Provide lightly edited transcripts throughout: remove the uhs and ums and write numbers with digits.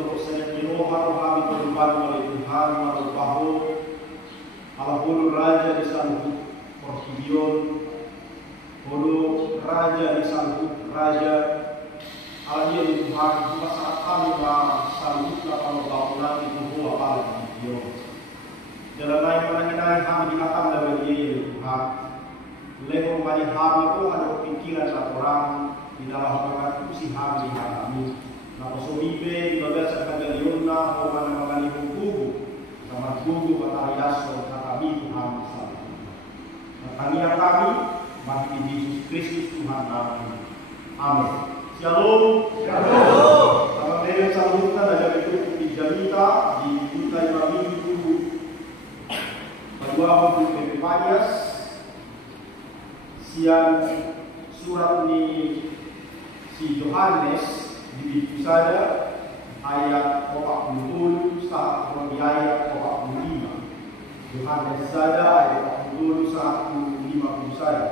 untuk senyap roha kami berlipat oleh Tuhan menurut bahwa Allah puluh raja di sanggup Portigion, puluh raja di sanggup raja Allah dia di Tuhan cuma saat kami sanggup kalau bangunan itu buah pada Portigion. Jalan lain mengenai kami dikatakan dari dia di Tuhan. Lewat banyak kami itu ada pikiran satu orang di dalam hati usi kami di kami. Nah, sobibe di bagian sekali Yona, orang mengenai gugu, sama gugu batariaso, kami Tuhan bersama. Nah, kami bagi Yesus Kristus Tuhan kami. Amin. Shalom. Shalom. Sama dengan salutan ada itu di Jamita di Kutai Mami Guru. Kedua untuk Pepanias. Siang surat ini si Yohanes dibikin saja ayat 40 sampai ayat 45. Yohanes saja ayat 40 sampai 50 saja.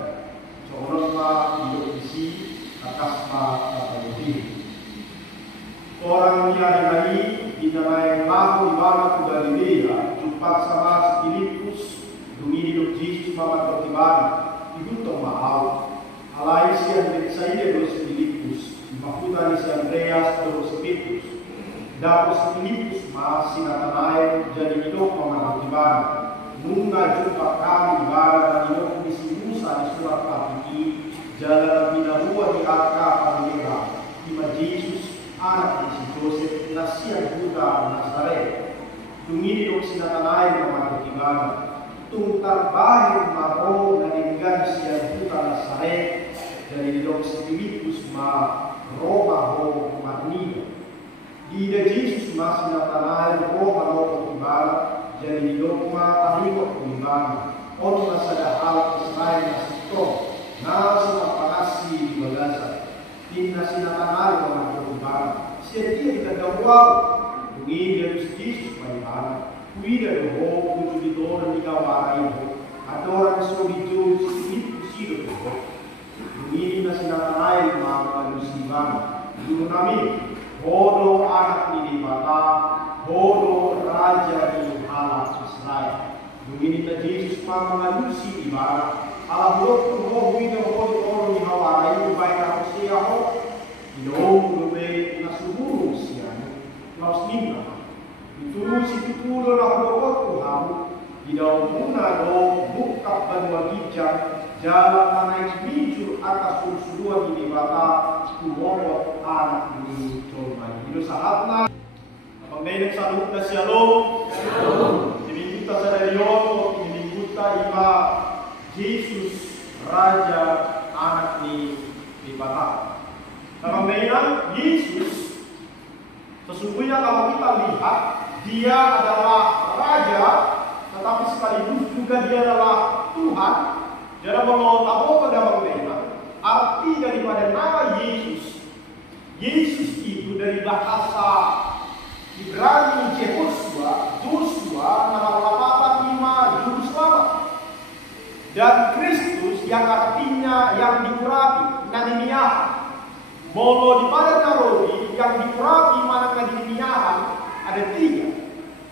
Seorang hidup di sini atas kata ini. Orang yang hari dinamai Mahu Ibarat Galilea jumpa sama Filipus demi hidup Yesus Mama Tertiban itu mahal. Alai siang Betsaida dos Filipus Makuta si Andreas dos Petrus Dapos Filipus masih Natanael jadi hidup Mama Tertiban nunga jumpa kami Ibarat dan hidup di Musa di surat Fatiki jalan binarua di Arka Palmera Ima Yesus anak si Joseph nasian Buddha Nazaret tunggu si Natanael Mama Tertiban tungtar bahir maro na ninggan siya Buddha Nazaret dari dong si Filipus ma Roma ho Marnido di Yesus masih Natanael Roma ho Tibala jadi dong ma tahikot Tibala on nasada hal Israel nasitro nasa napakasi di Bagasa tinna si Natanael Roma ho Tibala siya dia ditagawag tungi Yesus Tibala Kuida doho kujudidor di kawarai ho adoran sobijo Filipus hidup ho ini na sinatanail mga lusiban dulu kami bodo anak ni Bata bodo raja di alam Israel ini ta Yesus mga lusi di bara ala blok ho kuida ho ni hawarai baik na siya ho ino lube na suburu siya laos nimna itu si tutulo na huwag Tuhan Idaw muna do bukap banwa gijang jalan manay mijur atas sursuruan ini bata kumorot anak ni Tolmay. Ito sa hatna pagdainag sa luhut na shalom inimiguta sa dariyon o inimiguta iba Jesus Raja anak ni bata. Sa pagdainag Yesus sesungguhnya kalau kita lihat dia adalah raja, tetapi sekaligus juga dia adalah Tuhan. Jadi kalau tahu pada bagaimana arti daripada nama Yesus. Yesus itu dari bahasa Ibrani Yehoshua, nama lafatan 5 juru selamat. Dan Kristus yang artinya yang diurapi, nanimiah. Molo di pada narodi yang diurapi mana nanimiahan ada 3,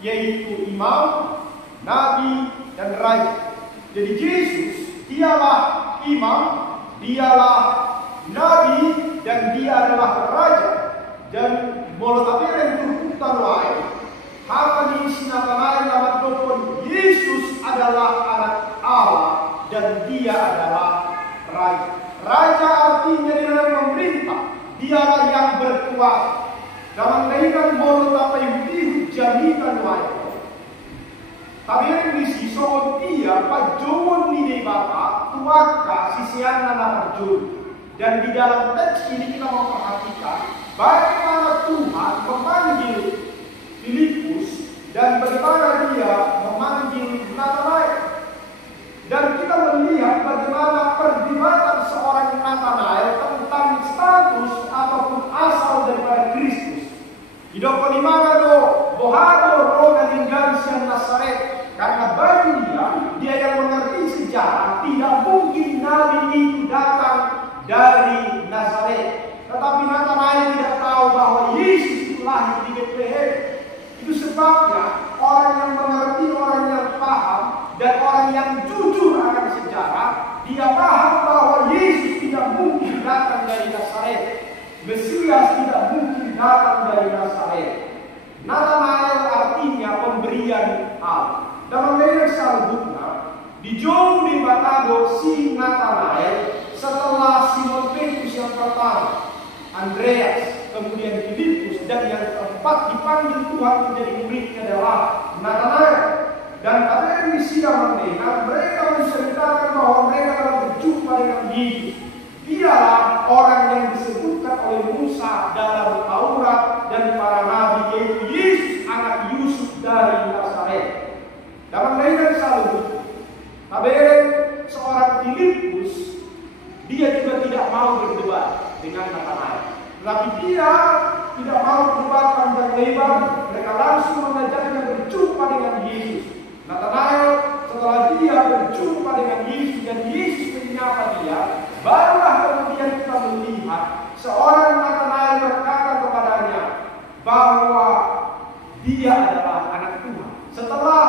yaitu imam, nabi, dan raja. Jadi Yesus dialah imam, dialah nabi, dan dia adalah raja. Dan molo taperen turkutan lain, hanya di sinatanayan nama dokon Yesus adalah anak Allah dan dia adalah raja. Raja artinya dia adalah pemerintah, dialah yang berkuasa. Dalam kaitan molo tapayuti jamitan lain. Tapi yang disisong dia pajungan ni Bapa tuaka sisian na perjun. Dan di dalam teks ini kita memperhatikan bagaimana Tuhan memanggil Filipus dan bagaimana dia memanggil Natanael. Dan kita melihat bagaimana perdebatan seorang Natanael tentang status ataupun asal daripada Kristus. Hidup kelimana do bohado roga tinggal siang Nazaret. Karena bagi dia yang mengerti sejarah tidak mungkin Nabi itu datang dari Nazaret. Tetapi Natanael tidak tahu bahwa Yesus itulah lahir di Bethlehem. Itu sebabnya orang yang mengerti, orang yang paham, dan orang yang jujur akan sejarah, dia paham bahwa Yesus tidak mungkin datang dari Nazaret. Mesias tidak mungkin datang dari Nazaret. Nathanael artinya pemberian Allah. Dalam ayat selanjutnya, dijauh di Batabo si Nathanael setelah Simon Petrus yang pertama, Andreas, kemudian Filipus, dan yang keempat dipanggil Tuhan menjadi muridnya adalah Nathanael. Dan pada misi yang mereka menceritakan bahwa mereka telah berjumpa dengan Yesus. Dialah orang yang disebutkan oleh Musa dalam Taurat dan para nabi, yaitu Yesus anak Yusuf dari Nazaret. Dalam ayat selanjutnya, seorang Filipus, dia juga tidak mau berdebat dengan Nathanael. Tetapi dia tidak mau berdebat panjang lebar. Mereka langsung mengajaknya berjumpa dengan Yesus. Nathanael setelah dia berjumpa dengan Yesus dan Yesus menyapa dia, barulah kemudian kita melihat seorang Nathanael berkata kepadanya bahwa dia adalah anak Tuhan. Setelah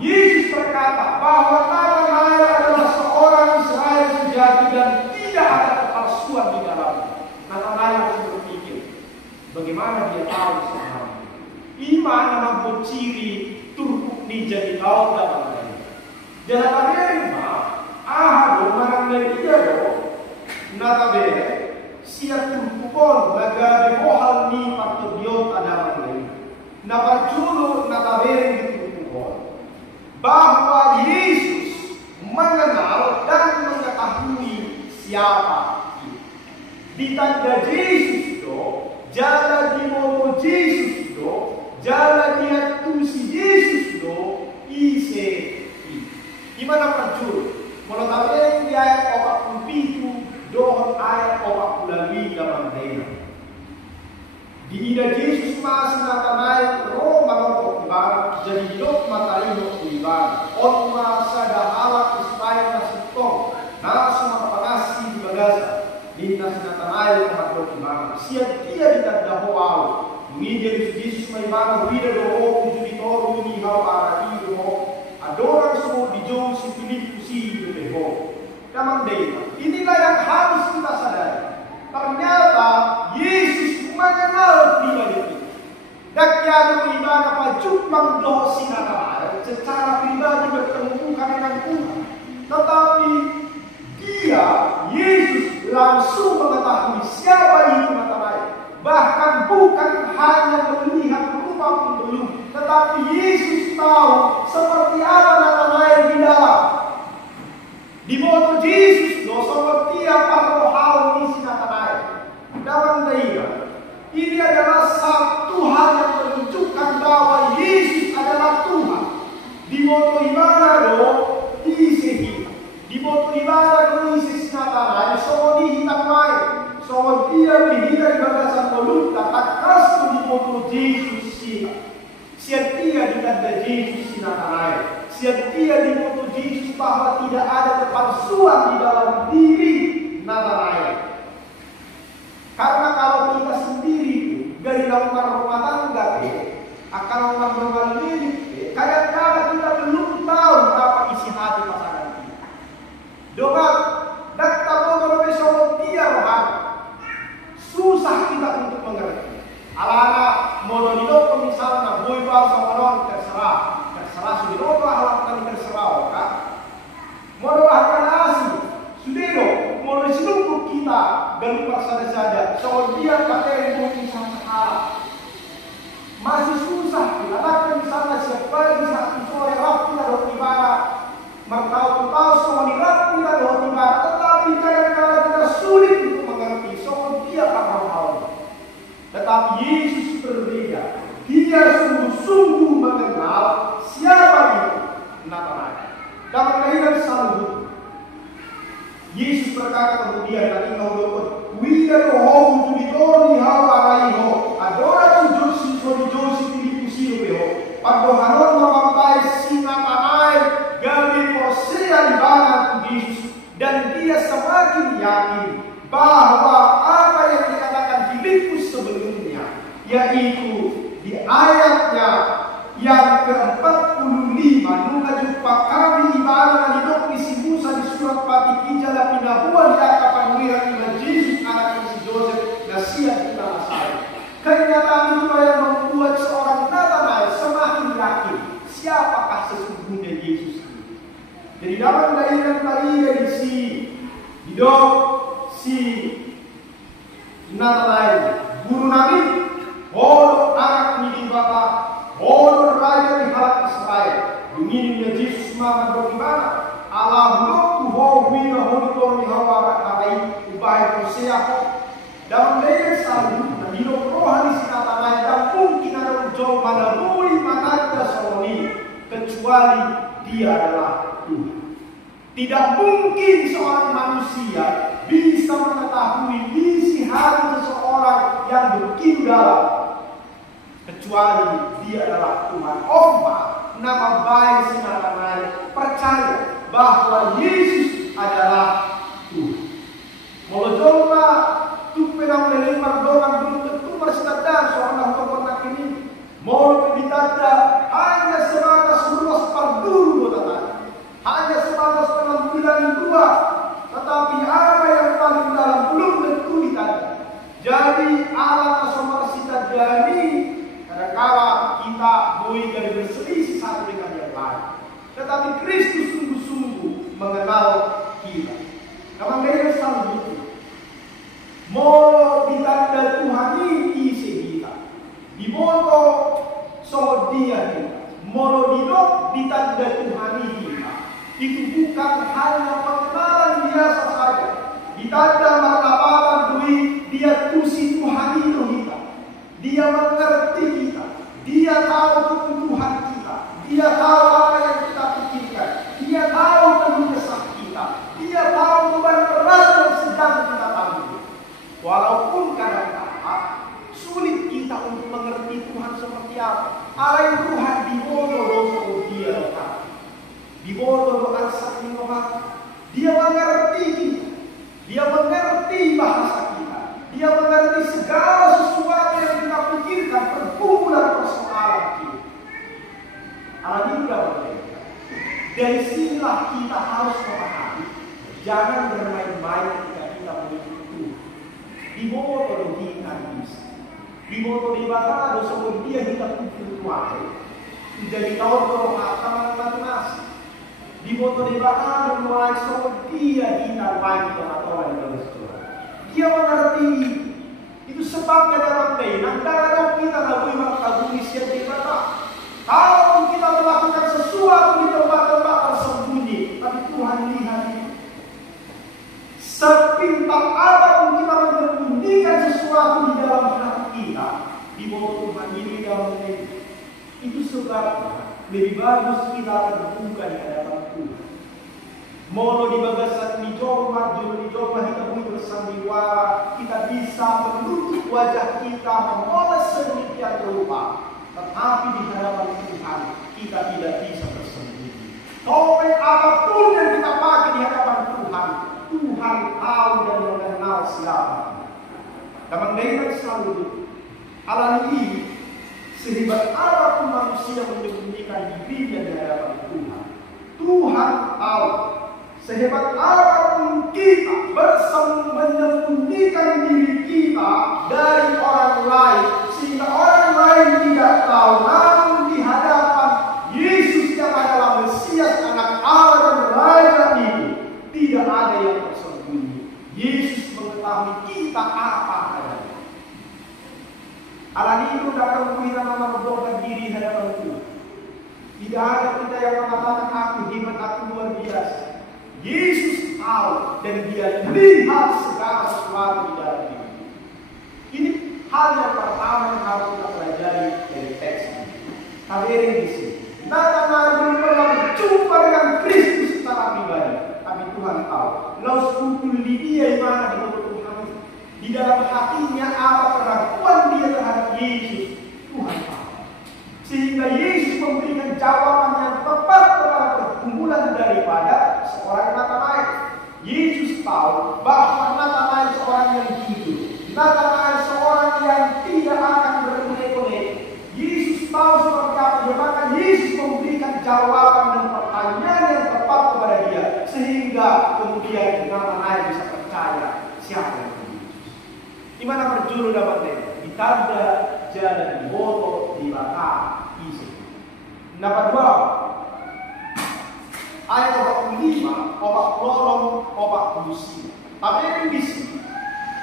Yesus berkata bahwa Nathanael adalah seorang Israel sejati dan tidak ada kepalsuan di dalamnya, Nathanael harus berpikir, bagaimana dia tahu sebenarnya? Iman namanya ciri turuk ni jadi tahu dalam diri. Dalam agama, ahado marang dia do, natabere siap turukon laga bohal ni patodiot dalam diri. Nabarjulo natabere turukon bahwa Yesus mengenal dan mengetahui siapa kita. Ditanda Yesus do, jalan di mono Yesus do, jalan dia tusi Yesus do, ise. Gimana perjuru? Menurut di ayat 47 dohon ayat 42 dalam dena. Di ida Yesus masih Nathanael roh manopok ibarat jadi hidup matahari hidup ibarat. On masa dah alat supaya nasi tong nasi mapangasi di bagasa. Di nasi Nathanael manopok ibarat. Siap dia ditanda hoaw. Mengidir Yesus maibana wida doho ujudi toru ni hawara iho. Adorang semua dijauh si Filipus si Beho. Kamang data. Inilah yang harus kita sadari. Ternyata Yesus mengenal pribadi kita. Dakyado ibadah pajupang doh si Nathanael secara pribadi bertemu dengan Tuhan. Tetapi dia, Yesus langsung mengetahui siapa itu Nathanael. Bahkan bukan hanya melihat rupa pun belum, tetapi Yesus tahu seperti apa Nathanael di dalam. Di moto Yesus do seperti apa hal misi Nathanael. Dalam daerah ini adalah satu hal yang menunjukkan bahwa Yesus adalah Tuhan. Di moto ibadah do isi di moto ibadah do isi Nathanael so dihitam mai. So dia dihina di bagasan volunta takas di moto Yesus sih. Siap dia ditanda Yesus si Nathanael. Siap dia di moto Yesus bahwa tidak ada kepalsuan di dalam diri Nathanael. Karena kalau kita sendiri dari dalam rumah tangga akan rumah ini, kadang-kadang kita belum tahu apa isi hati pasangan kita. Doa, dakta bodoh besok dia susah kita untuk mengerti. Alana modo dilo misalnya boy bal sama orang terserah sudah lo akan terserah oka. Modo akan asih sudah lo modo seluruh kita galu paksa saja. So dia pakai untuk misalnya masih susah kita. Tapi misalnya siapa yang satu sore rapi ada ibadah mertau semua di rapi ada ibadah, tetapi kadang-kadang kita sulit untuk mengerti. So dia akan hal. Tetapi Yesus berbeda. Dia sungguh-sungguh mengenal siapa itu Nathanael. Dalam ayat selanjutnya, Yesus berkata kemudian tadi kau dapat wida roh judidoni hawaraiho adora sujud siswa dijosi Filipus beho padohanon memakai si Nathanael gabi posea di bana Yesus, dan dia semakin yakin bahwa apa yang dikatakan Filipus sebelumnya, yaitu Yang ke-45, nunga jumpa kami ibadah hidup isi Musa di surat Patikija la pinabuan di akapanwira ila Yesus anak isi Joseph na siap kita masai. Kenyataan itu yang membuat seorang Natanael semakin yakin siapakah sesungguhnya Yesus ini. Jadi dalam daerah di si hidup si Natanael, guru Nabi, anak ni bapa, raja di halaman Israel. Dunia Yesus mama bagaimana? Allah tu wina honitor ni hawa arai ubah Hosea. Dalam daerah selalu hidup rohani si Natanael dan mungkin ada ujung menemui manada Solomon kecuali dia adalah Tuhan. Tidak mungkin seorang manusia bisa mengetahui isi hati seseorang yang begitu dalam kecuali dia adalah Tuhan. Nama baik si Natanael percaya bahwa Yesus adalah Tuhan. Molojolma tu penang melimar dorang belum tentu bersadar seorang pernah ini. Mau ditanda hanya sebatas luas parduru tetapi hanya sebatas penampilan dua, tetapi apa yang paling dalam belum tentu ditanda. Jadi Allah asomar dari kadang-kala kita boleh dari berselisih satu dengan yang lain. Tetapi Kristus sungguh-sungguh mengenal kita. Kalau mereka selalu itu, mau ditanda Tuhan ini isi kita, di moto so dia kita, mau hidup ditanda Tuhan ini kita. Itu bukan hanya pengenalan biasa saja. Ditanda martabat duit, dia tusi Tuhan itu kita. Dia mengerti kita. Dia tahu kebutuhan kita. Dia tahu apa yang kita pikirkan. Dia tahu keluh kesah kita. Dia tahu beban berat yang sedang kita tanggung. Walaupun kadang-kadang sulit kita untuk mengerti Tuhan seperti apa. Allah Tuhan di bodoh dosa dia letak. Di bodoh doa sakit dia mengerti kita. Dia mengerti bahasa kita. Dia mengerti segala sesuatu yang kita pikirkan, pergumulan persoalan kita. Allah ini sudah berbeda. Dari sinilah kita harus memahami. Jangan bermain-main ketika kita mengikuti Tuhan. Di motor kita bisa. Di motor di batang dosa dia kita pikir kuat. Jadi tahun berapa akan nasi. Di motor di batang mulai soal dia kita lagi atau lagi dia mengerti itu sebabnya dalam benak kalau kita lebih mengagumi siapa di batang. Kalau kita melakukan sesuatu di tempat-tempat tersembunyi, tapi Tuhan lihat itu. Sepintar apapun kita menyembunyikan sesuatu di dalam hati kita, di bawah Tuhan ini dalam benak. Itu sebabnya lebih bagus kita terbuka di hadapan Tuhan. Molo di bagasan di jomah, di jomah kita boleh bersandiwara, kita bisa menutup wajah kita, memoles sedemikian rupa. Tetapi di hadapan Tuhan kita tidak bisa bersembunyi. Topeng apapun yang kita pakai di hadapan Tuhan, Tuhan tahu dan mengenal siapa. Dan mendengar selalu itu. Alam ini sehebat apapun manusia menyembunyikan dirinya di hadapan Tuhan, Tuhan tahu. Sehebat apapun kita menyembunyikan diri kita dari orang lain, sehingga orang lain tidak tahu, namun di hadapan Yesus yang adalah Mesias, anak Allah dan Raja ini, tidak ada yang tersembunyi. Yesus mengetahui kita apa adanya. Allah itu datang kita memperbuatkan diri hadapan Tuhan. Tidak ada kita yang mengatakan aku hebat, aku luar biasa. Yesus tahu dan dia lihat segala sesuatu di dalam diri. Ini hal yang pertama yang harus kita pelajari dari teks ini. Hadirin di sini, Natanael belum pernah berjumpa dengan Kristus secara pribadi, tapi Tuhan tahu. Lalu sekutu dia di mana di mulut Tuhan. Di dalam hatinya apa keraguan dia terhadap Yesus, Tuhan tahu. Sehingga Yesus memberikan jawaban yang tepat kepada pergumulan daripada seorang Natanael. Yesus tahu bahwa Natanael seorang yang jujur. Natanael seorang yang tidak akan berkone-kone. Yesus tahu seperti apa dia makan jawaban dan pertanyaan yang tepat kepada dia, sehingga kemudian Natanael bisa percaya siapa yang Yesus. Di mana berjuru dapat ditanda jalan boto di baka isi. Dapat dua ayat 45, obat lorong, obat kulusi. Tapi yang di sini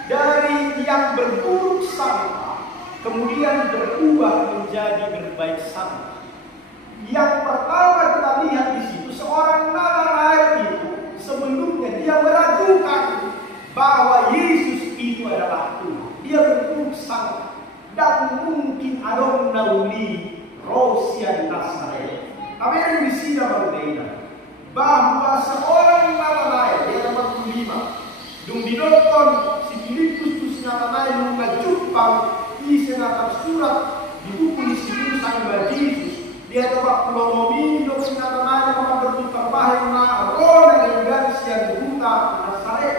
dari yang berburuk sangka kemudian berubah menjadi berbaik sangka. Yang pertama kita lihat di situ, seorang Natanael itu sebelumnya dia meragukan bahwa Yesus itu adalah Tuhan. Dia berburuk sangka dan mungkin ada nauli Rosian Nazaret. Tapi yang di sini berbeda, bahwa seorang Natanael yang nomor 5 dung didokon si Filipus tu si Natanael mengajukan isi natar surat di buku di sini sang Yesus. Dia coba pelonomi dok si Natanael yang bertukar bahaya na rona dan siang buta Nazaret.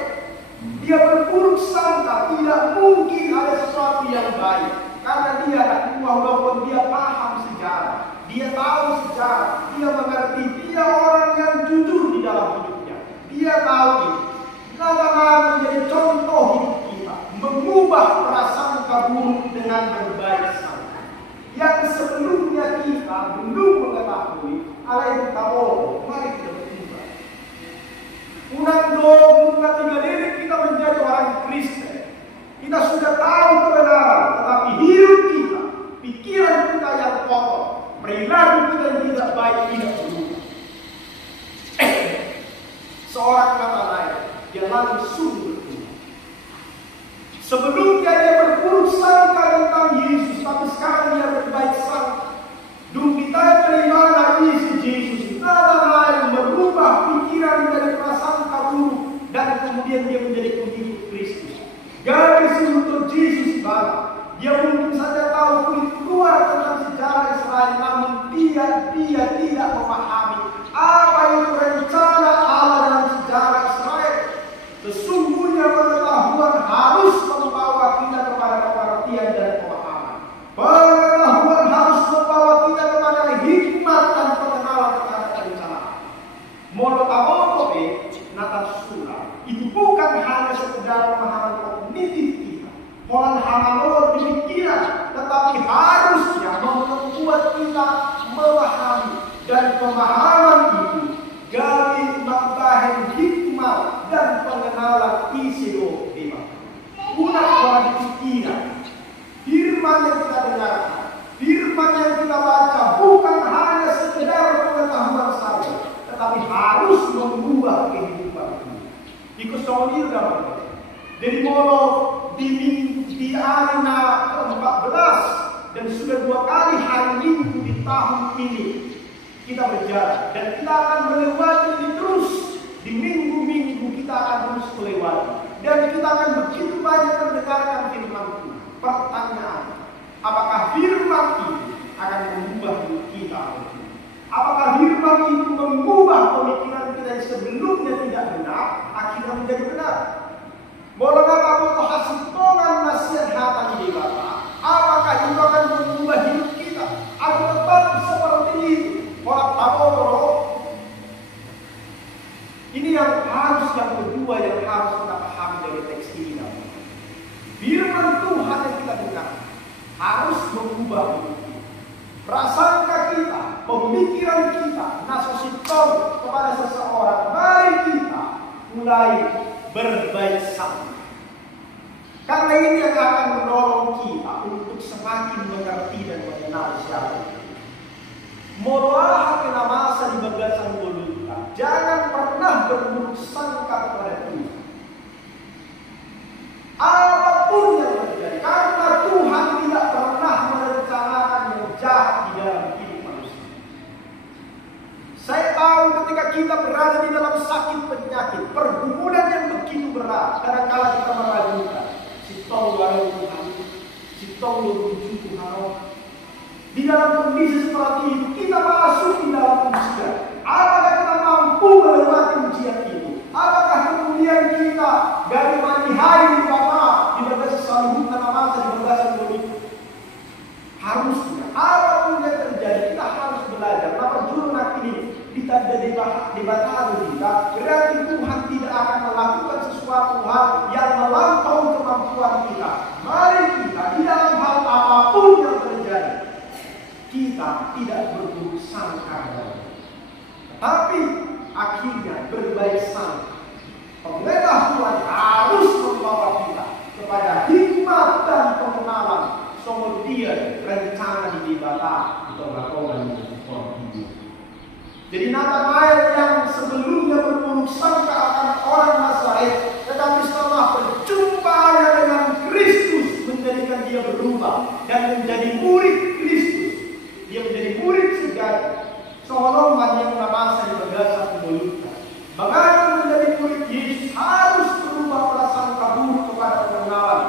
Dia berburuk sangka tidak mungkin ada sesuatu yang baik karena dia walaupun dia paham sejarah, dia tahu sejarah, dia mengerti, dia orang yang jujur di dalam hidupnya. Dia tahu itu. Natanael menjadi contoh hidup kita, mengubah prasangka buruk dengan berbaik sangka. Yang sebelumnya kita belum mengetahui ala yang kita bohong, mari kita berubah. Unang dong, tiga diri kita menjadi orang Kristen. Kita sudah tahu kebenaran, tetapi hidup kita, pikiran kita yang kotor, perilaku kita yang tidak baik tidak berubah. Seorang Natanael, dia langsung berubah. Sebelumnya dia berburuk sangka tentang Yesus, tapi sekarang dia berbaik sangka. Dung kita beribadah isi Yesus, Natanael merubah pikiran dari prasangka buruk dan kemudian dia menjadi pengikut Kristus. Gadis untuk Yesus bala. Dia mungkin saja tahu kulit keluar tentang sejarah Israel, namun dia tidak memahami apa itu rencana Allah dalam sejarah Israel. Sesungguhnya pengetahuan harus membawa kita kepada pengertian dan pemahaman. Pengetahuan harus membawa kita kepada hikmat dan pengenalan terhadap rencana. Monotamoto natas surah itu bukan hanya sekedar pemahaman kognitif kita, pola hamalor di pikiran, tetapi harusnya membuat kita memahami dan pemahaman itu dari membahen hikmat dan pengenalan isi roh bima. Unak orang pikiran, firman yang kita dengarkan, firman yang kita baca bukan hanya sekedar pengetahuan saja, tetapi harus mengubah kehidupan kita. Ikut soal dalam. Jadi molo di hari ke-14 dan sudah 2 kali hari Minggu di tahun ini kita berjalan dan kita akan melewati ini terus. Di minggu-minggu kita akan terus melewati dan kita akan begitu banyak mendengarkan firman Tuhan. Pertanyaan, apakah firman ini akan mengubah hidup kita? Apakah firman itu mengubah pemikiran kita yang sebelumnya tidak benar, akhirnya menjadi benar? Boleh apa hasil tongan nasihatan di bawah? Apakah itu akan mengubah hidup kita? Atau tetap seperti itu? Orang tahu. Ini yang kedua yang harus kita pahami dari teks ini. Firman Tuhan yang kita dengar harus mengubah hidup kita. Prasangka kita, pemikiran kita, nasositon kepada seseorang, mari kita mulai berbaik sangka. Karena ini yang akan mendorong kita untuk semakin mengerti dan mengenal siapa itu. Moroah kena masa di bagasan voluta. Jangan pernah berburuk sangka kepada Tuhan. Apapun yang terjadi, karena Tuhan tidak pernah merencanakan yang jahat di dalam hidup manusia. Saya tahu ketika kita berada di dalam sakit penyakit, pergumulan yang begitu berat, kadang-kadang kita meragukan. Sitong warung Tuhan, sitong luruju Tuhan. Di dalam kondisi seperti itu, kita masuk di dalam ujian. Apakah kita mampu melewati ujian itu? Apakah kemudian kita dari manihai di Bapak, di bagasi saluhut tanah masa, di bagasi politik? Harusnya, apapun yang terjadi, kita harus belajar. Kenapa jurnal di dibata atau lakukan orang hidup. Jadi Nathanael yang sebelumnya berburuk sangka akan orang Nazaret, tetapi setelah perjumpaannya dengan Kristus menjadikan dia berubah dan menjadi murid Kristus. Dia menjadi murid sejati. Solomon yang namanya di berdasar mulutnya. Bagaimana menjadi murid Yesus harus berubah prasangka buruk kepada pengenalan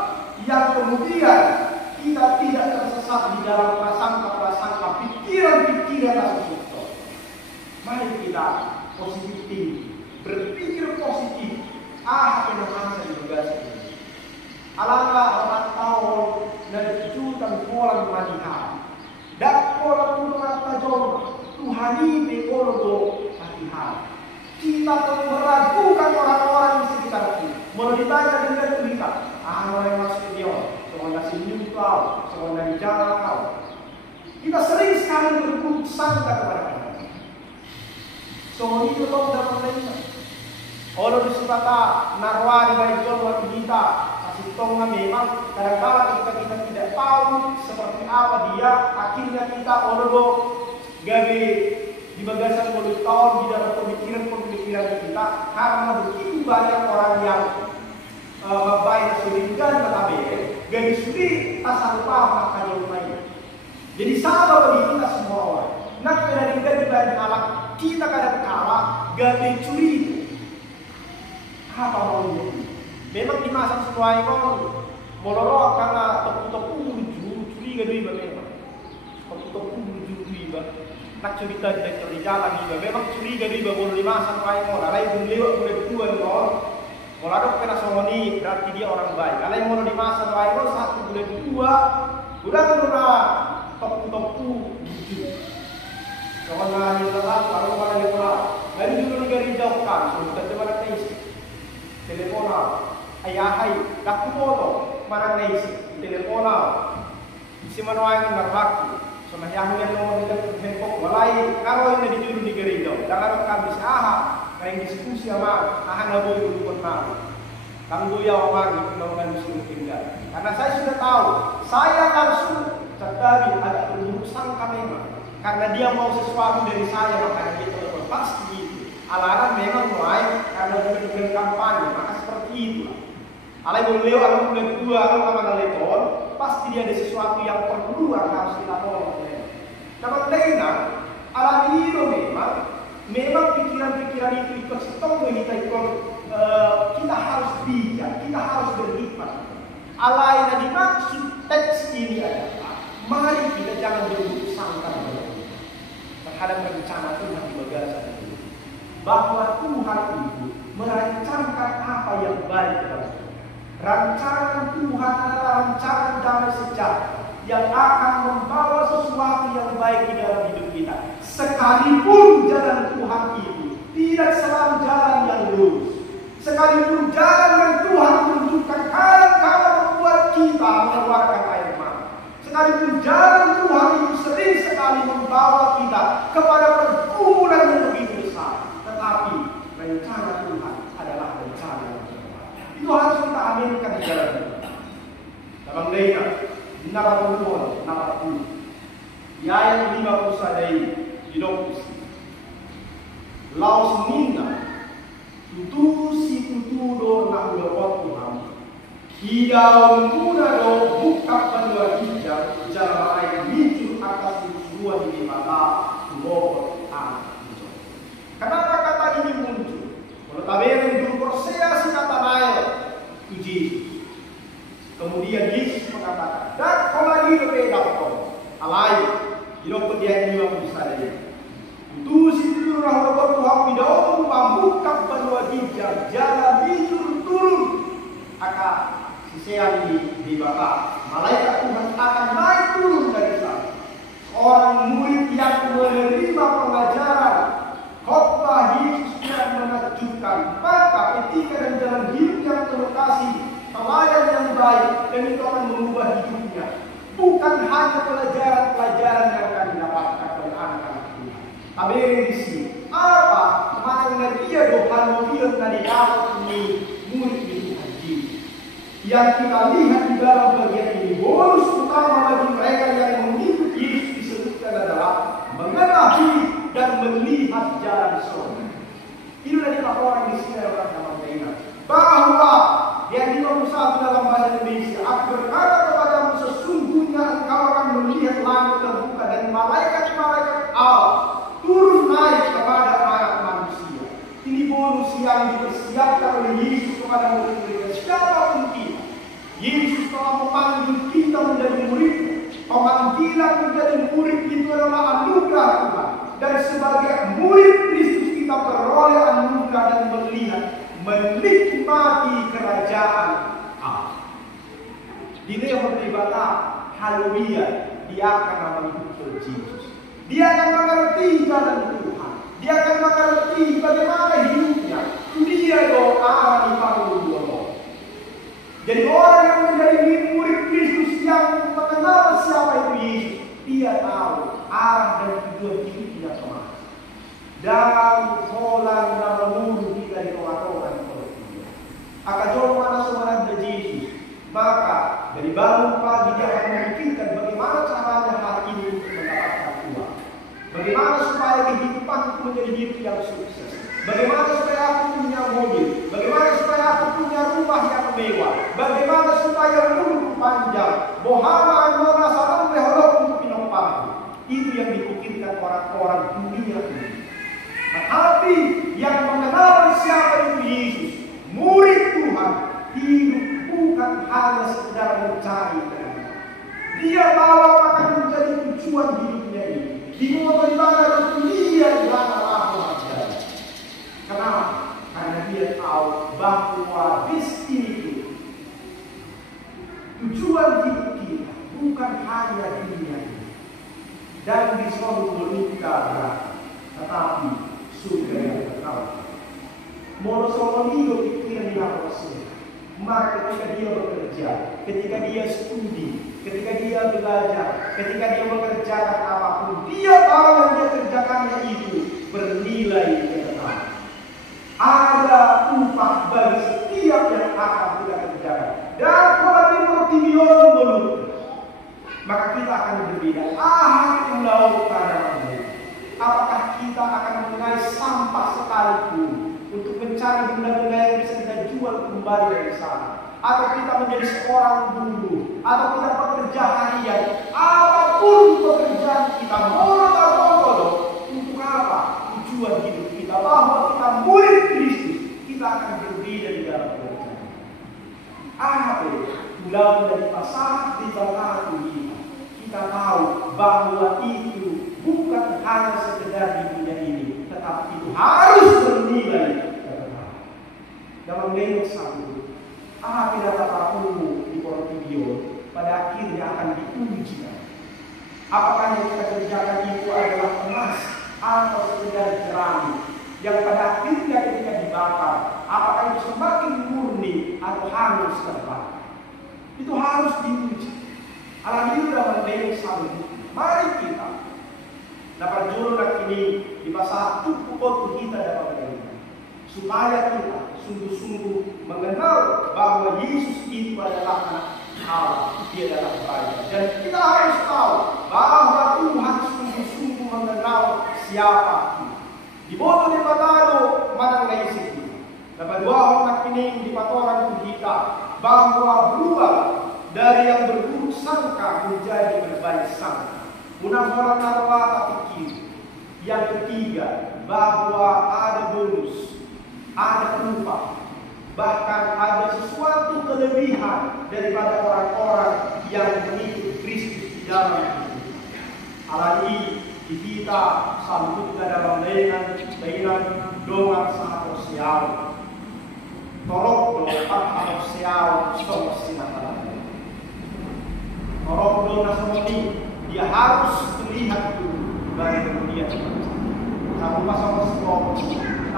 yang kemudian kita tidak tersesat di dalam prasangka-prasangka pikiran-pikiran asal. Mari kita positif tinggi, berpikir positif. Apa yang namanya di berdasar ini? Alangkah orang tahu dari kejutan pola manihan. Dan pola tulungan tajam Tuhan ini pekolo hati-hati. Kita perlu meragukan orang-orang di sekitar kita. Mau ditanya dengan kita, mulai masuk dia, soal nasi minum kau, soal dari jalan kau. Kita sering sekali berburuk sangka kepada kita. Soal itu kau dapat mendengar. Orang disebata narwari baik Tuhan kita. Tongga memang kadang-kadang kita tidak tahu seperti apa dia, akhirnya kita ordo gawe di bagasan mulut tahun di dalam pemikiran kita karena begitu banyak orang yang baik sulingan tetapi gawe suri asal paham makanya rumahnya. Jadi sama bagi kita semua orang. Nak dari dibanding alat kita kadang-kadang gawe curi. Apa maunya? Memang di masa sesuai kau molorok karena topu-topu curiga dui memang topu-topu curiga nak cerita di jalan juga memang curiga dui baru di masa sesuai kau alai belum lewat boleh berdua kau kalau ada kena somoni berarti dia orang baik alai mau di masa sesuai kau satu boleh berdua udah topu-topu kawan lagi salah kalau mana dia pulang dari dulu negara dijauhkan sudah teman teis teleponal ayahai dakumono marang naisi teleponal isi manuangan narwaki sama yahu yang nomor kita handphone walai kalau ini dijuru di gereja jangan kami saha yang diskusi sama na boy ulukon na kanggo yaw magi pembangunan disuruh tinggal karena saya sudah tahu saya langsung terjadi ada berburuk sangka memang karena dia mau sesuatu dari saya makanya dia telepon pasti itu alarm memang mulai karena dia kampanye maka seperti itu. Alai boleh aku boleh berdua kalau kamu telepon pasti dia ada sesuatu yang perlu harus kita tolong. Dapat lainnya alam itu memang pikiran-pikiran itu ikut setong kita kita harus bijak, kita harus berhikmat. Alai yang dimaksud teks ini adalah mari kita jangan berburuk sangka terhadap rencana Tuhan di bagasan itu. Bahwa Tuhan itu merancangkan apa yang baik dalam hidup. Rancangan Tuhan adalah rancangan damai sejahtera yang akan membawa sesuatu yang baik di dalam hidup kita. Sekalipun jalan Tuhan itu tidak selalu jalan yang lurus. Sekalipun jalan yang Tuhan tunjukkan kadang-kadang membuat kita mengeluarkan air mata. Sekalipun jalan Tuhan itu sering sekali membawa kita kepada pergumulan yang begitu besar. Tetapi rencana Tuhan adalah rencana yang terbaik. Itu harus kita aminkan di dalam kita. Dalam lainnya, narapun, di ayat 50 sadai di dokusi. Laos minna, tutusi tutudo na ulapot Tuhan. Hidaw muna do buka panua hijab, jalan air mijul atas usuan di mata, tumobot anak. Kenapa kata ini muncul? Kalau tabel dulu persea si kata Nael itu Yesus. Kemudian Yesus mengatakan, dan kalau lagi berbeda kau, alai, hidup dia ini yang bisa dia. Itu situ rahmat Tuhan hidup membuka panua hijab, jalan bijur turun, akan sisea di bawah. Malaikat Tuhan akan naik turun dari sana. Orang murid yang menerima pengajaran khotbah Yesus yang menakjubkan, maka etika dan jalan hidup yang penuh kasih, teladan yang baik, dan itu akan mengubah hidupnya. Bukan hanya pelajaran-pelajaran yang akan didapatkan oleh anak-anak Tuhan. Tapi di sini apa? Makanya dia dohan mobil tadi dapat ini murid itu haji. Yang kita lihat di dalam bagian ini bonus utama bagi mereka yang mengikuti pemanggilan menjadi murid itu adalah anugerah Tuhan. Dan sebagai murid Kristus kita beroleh anugerah dan melihat, menikmati kerajaan Allah. Di dalam ibadah, haleluya, dia akan namanya Yesus. Dia akan mengerti jalan Tuhan. Dia akan mengerti bagaimana hidupnya. Dia doa di panggung. Jadi orang yang menjadi murid Kristus yang mengenal siapa itu Yesus, dia tahu arah dan tujuan hidupnya kemana. Dan kolang dan menurut kita di orang-orang itu. Akan jauh mana sebenarnya Yesus. Maka dari bangun pagi dia akan memikirkan bagaimana caranya hari ini untuk mendapatkan uang. Bagaimana supaya kehidupan itu menjadi hidup yang sukses. Bagaimana supaya aku punya mobil. Bagaimana supaya aku punya rumah yang mewah. Bagaimana supaya umurku panjang. Bohama anora sarang leholok untuk pinopangku. Itu yang dipikirkan orang-orang dunia ini. Tetapi yang mengenal siapa itu Yesus, murid Tuhan, hidup bukan hanya sekedar mencari kebenaran. Dia tahu apa akan menjadi tujuan hidupnya ini. Di momen ibadah itu dia adalah Allah. Kenapa? Karena dia tahu bahwa di sini tujuan hidup kita bukan hanya dunia ini. Dan di sorga kita berada, tetapi surga yang kekal. Monosono pikiran yang harusnya. Maka ketika dia bekerja, ketika dia studi, ketika dia belajar, ketika dia mengerjakan apapun, dia tahu yang dia kerjakannya itu bernilai kekal. Ada upah bagi setiap yang akan kita kerjakan. Dan kalau dimengerti mulut, maka kita akan berbeda. Laut pada apakah kita akan mengais sampah sekalipun untuk mencari benda-benda yang bisa kita jual kembali dari sana, atau kita menjadi seorang buruh, atau kita pekerja harian, apapun pekerjaan kita, untuk apa? Tujuan hidup kita bahwa kita murid Kristus, kita akan berbeda di dalam pekerjaan. Pulau dari pasar di belakang kita. Kita tahu bahwa itu bukan hanya sekedar di dunia ini, tetapi itu harus bernilai. Dalam bentuk satu, tidak tahu di Portibio pada akhirnya akan diuji. Apakah yang kita kerjakan itu adalah emas atau sekedar jerami yang pada akhirnya ketika dibakar, apakah itu semakin murni atau hangus terbakar? Itu harus diuji. Alhamdulillah dalam bentuk satu. Mari kita dapat jurnal ini di pasal tubuh kita dapat beriman, supaya kita sungguh-sungguh mengenal bahwa Yesus itu adalah anak Allah, dia adalah baik. Dan kita harus tahu bahwa Tuhan sungguh-sungguh mengenal siapa kita. Di boto di patado manang naisip kita. Dapat dua orang ini di patoran kita bahwa berubah dari yang berburuk sangka menjadi berbaik sangka. Munafara narwa pikir. Yang ketiga, bahwa ada bonus, ada upah, bahkan ada sesuatu kelebihan daripada orang-orang yang mengikut Kristus di dalam hidup. Hal ini kita sambut dalam dengan doa sangat sosial. Tolong doa sosial sama orang doa seperti dia harus melihat dulu baru kemudian sama pasal sekolah.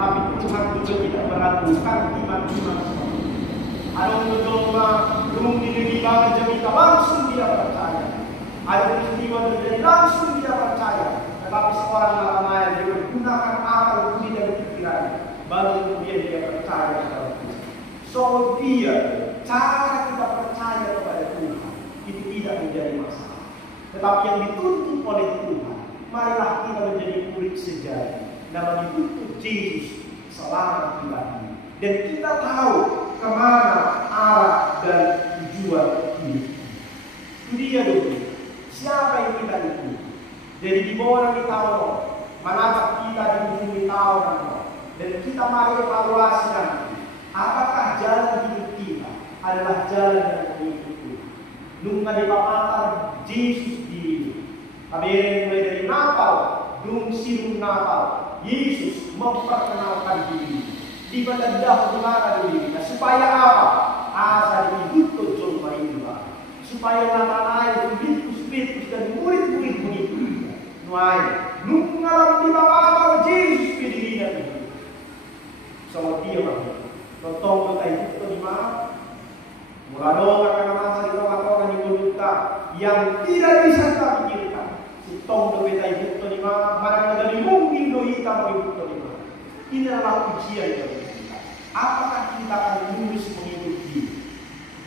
Tapi Tuhan juga tidak meragukan iman-iman seperti itu. Ada berdoa belum diri banget jadi langsung dia percaya. Ada peristiwa terjadi langsung dia percaya. Tetapi seorang Nathanael dia menggunakan akal budi dan pikiran baru kemudian dia percaya kepada Tuhan. So dia cara kita percaya kepada Tuhan itu tidak menjadi masalah. Tetapi yang dituntut oleh Tuhan, marilah kita menjadi murid sejati. Nama dituntut Yesus selama kita hidup. Dan kita tahu kemana arah dan tujuan hidup. Itu dia dulu. Siapa yang kita ikuti? Jadi di bawah kita tahu manakah kita di ujung tahu dan kita mari evaluasi nanti. Apakah jalan hidup kita adalah jalan yang mengikuti Tuhan? nung nalipapatan Jesus di kabirin mulai dari Natal, nung sinung Natal, Yesus memperkenalkan diri. Di pada mana diri, supaya apa? Asa dihidup jauh marinda, supaya nama-nama Filipus dan murid-murid mengikuti. Nuai, nung ngalam di bawah Yesus pilih dia. Sama dia mah, totong kita itu di mana? Mulado akan masa di orang-orang yang menduta yang tidak bisa kita pikirkan. Si tong kita itu di mana? Mana dari mungkin doi kita mengikuti di mana? Ini adalah ujian yang kita. Apakah kita akan lulus mengikuti?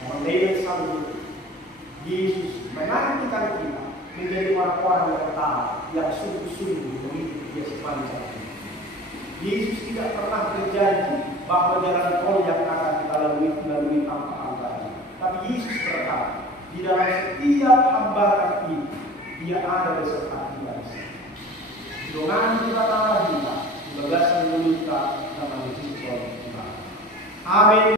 Orang lain selalu Yesus menantikan kita menjadi orang-orang yang taat, yang sungguh-sungguh mengikuti Dia sepanjang hidup. Yesus tidak pernah berjanji bahwa jalan tol yang akan kita lalui tanpa hambatan. Tapi Yesus berkata, di dalam setiap hambatan ini, Dia ada beserta kita. Dengan kita tanah kita, bagasan menulis kita, kita menulis kita. Amin.